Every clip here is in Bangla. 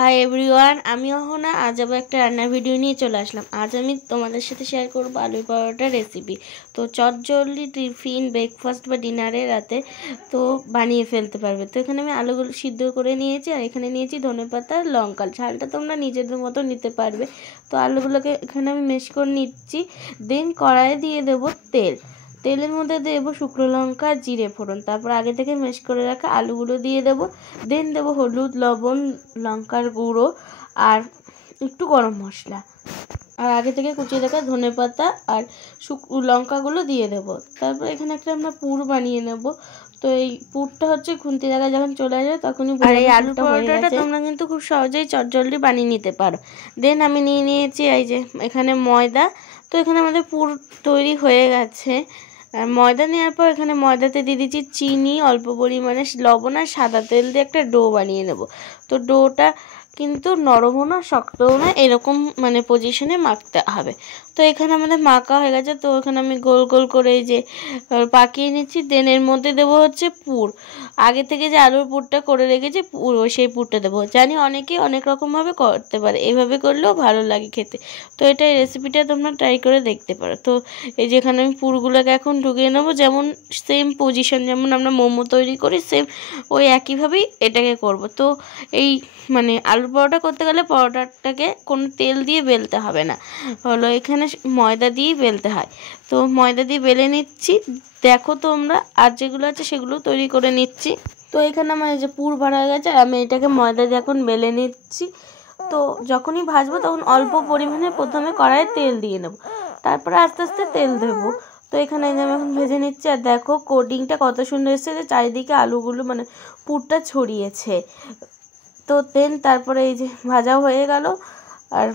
হাই এভরিওয়ান, আমি অহনা। আজ আবার একটা রান্নার ভিডিও নিয়ে চলে আসলাম। আজ আমি তোমাদের সাথে শেয়ার করবো আলুর পরোটা রেসিপি। তো চটজলদি টিফিন, ব্রেকফাস্ট বা ডিনারে রাতে তো বানিয়ে ফেলতে পারবে। তো এখানে আমি আলুগুলো সিদ্ধ করে নিয়েছি, আর এখানে নিয়েছি ধনেপাতা, লঙ্কা। ঝালটা তোমরা নিজেদের মতো নিতে পারবে। তো আলুগুলোকে এখানে আমি মেশ করে নিচ্ছি। দেন কড়াইয়ে দিয়ে দেবো তেলের মধ্যে দেবো শুকনো লঙ্কা, জিরে ফোড়ন। তারপর আগে থেকে মেশ করে রাখা আলুগুলো দিয়ে দেবো। দেন দেবো হলুদ, লবণ, লঙ্কার গুঁড়ো আর একটু গরম মশলা, আর আগে থেকে কুচিয়ে রাখা ধনেপাতা আর লঙ্কাগুলো দিয়ে দেবো। তারপর এখানে একটা আমরা পুর বানিয়ে নেব। তো এই পুরটা হচ্ছে খুন্তি জায়গায় যখন চলে যায় তখনই। আর এই আলু পরোটাটা তোমরা কিন্তু খুব সহজেই চটজলদি বানিয়ে নিতে পারো। দেন আমি নিয়ে নিয়েছি এই যে এখানে ময়দা। তো এখানে আমাদের পুর তৈরি হয়ে গেছে। আর ময়দা নেওয়ার পর এখানে ময়দাতে দিয়ে দিচ্ছি চিনি, অল্প পরিমাণে লবণ আর সাদা তেল দিয়ে একটা ডো বানিয়ে নেব। তো ডোটা কিন্তু নরমও না শক্তও না, এরকম পজিশনে মাখতে হবে। তো এখানে আমাদের মাখা হয়ে গেছে। তো এখানে আমি গোল গোল করে এই যে পাকিয়ে নিচ্ছি। দেন এর মধ্যে দেবো হচ্ছে পুর। আগে থেকে যে আলুর পুরটা করে রেখেছি সেই পুরটা দেবো। জানি অনেকেই অনেক রকমভাবে করতে পারে, এভাবে করলেও ভালো লাগে খেতে। তো এটা এই রেসিপিটা তোমরা ট্রাই করে দেখতে পারো। তো এই যেখানে আমি পুরগুলোকে এখন ঢুকিয়ে নেবো, যেমন সেম পজিশন, যেমন আমরা মোমো তৈরি করি সেম ওই একইভাবেই এটাকে করব। তো এই আলু পরোটা করতে গেলে পরোটাটাকে কোনো তেল দিয়ে বেলতে হবে না, হলো এখানে ময়দা দিয়েই বেলতে হয়। তো ময়দা দিয়ে বেলে নিচ্ছি। দেখো তোমরা আর যেগুলো আছে সেগুলো তৈরি করে নিচ্ছি। তো এখানে আমার এই যে পুর ভরা হয়ে গেছে, আমি এটাকে ময়দা দিয়ে এখন বেলে নিচ্ছি। তো যখনই ভাজবো তখন অল্প পরিমাণে প্রথমে কড়াইয়ে তেল দিয়ে নেব, তারপরে আস্তে আস্তে তেল দেবো। তো এখানে আমি এখন ভেজে নিচ্ছি। আর দেখো কোটিংটা কত সুন্দর এসেছে, যে চারিদিকে আলুগুলো পুরটা ছড়িয়েছে। তো দেন তারপরে এই যে ভাজাও হয়ে গেল। আর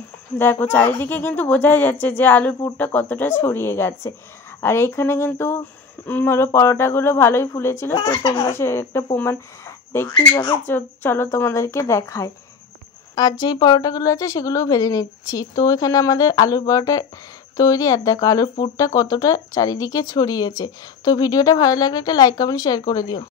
দেখো চারিদিকে কিন্তু বোঝাই যাচ্ছে যে আলুর পুরটা কতটা ছড়িয়ে গেছে। আর এইখানে কিন্তু পরোটাগুলো ভালোই ফুলেছিল। তো তোমরা সে একটা প্রমাণ দেখতেই পাবে। চলো তোমাদেরকে দেখায়। আর যেই পরোটাগুলো আছে সেগুলোও ভেজে নিচ্ছি। তো এখানে আমাদের আলুর পরোটা তৈরি। আর দেখো আলুর পুরটা কতটা চারিদিকে ছড়িয়েছে। তো ভিডিওটা ভালো লাগলে একটা লাইক, কমেন্ট, শেয়ার করে দিও।